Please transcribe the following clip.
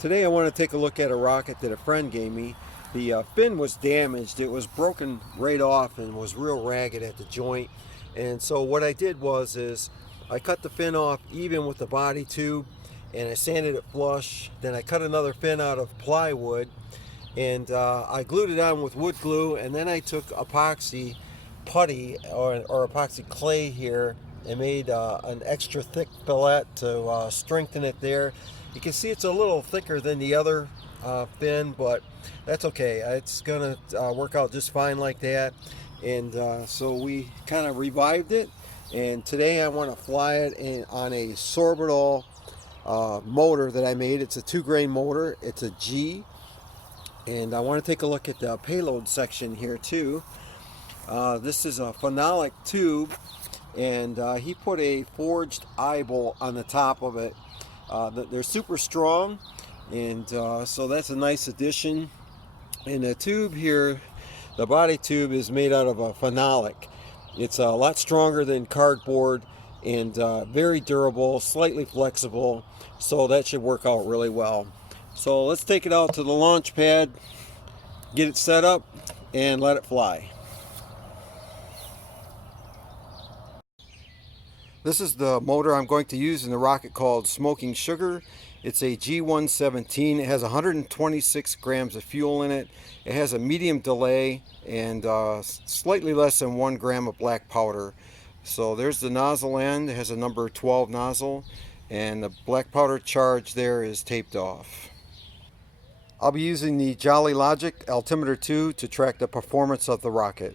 Today I want to take a look at a rocket that a friend gave me. The fin was damaged. It was broken right off and was real ragged at the joint. And so what I did is I cut the fin off even with the body tube and I sanded it flush. Then I cut another fin out of plywood and I glued it on with wood glue, and then I took epoxy putty or epoxy clay here and made an extra thick fillet to strengthen it there. You can see it's a little thicker than the other fin, but that's okay. It's gonna work out just fine like that. And so we kind of revived it, and today I want to fly it on a sorbitol motor that I made. It's a 2-grain motor. It's a G. And I want to take a look at the payload section here too. This is a phenolic tube, and he put a forged eyeball on the top of it. They're super strong, and so that's a nice addition. And the tube here, the body tube, is made out of a phenolic. It's a lot stronger than cardboard and very durable, slightly flexible, so that should work out really well. So let's take it out to the launch pad, get it set up, and let it fly. This is the motor I'm going to use in the rocket called Smoking Sugar. It's a G117. It has 126 grams of fuel in it. It has a medium delay and slightly less than 1 gram of black powder. So there's the nozzle end. It has a number 12 nozzle, and the black powder charge there is taped off. I'll be using the Jolly Logic altimeter 2 to track the performance of the rocket.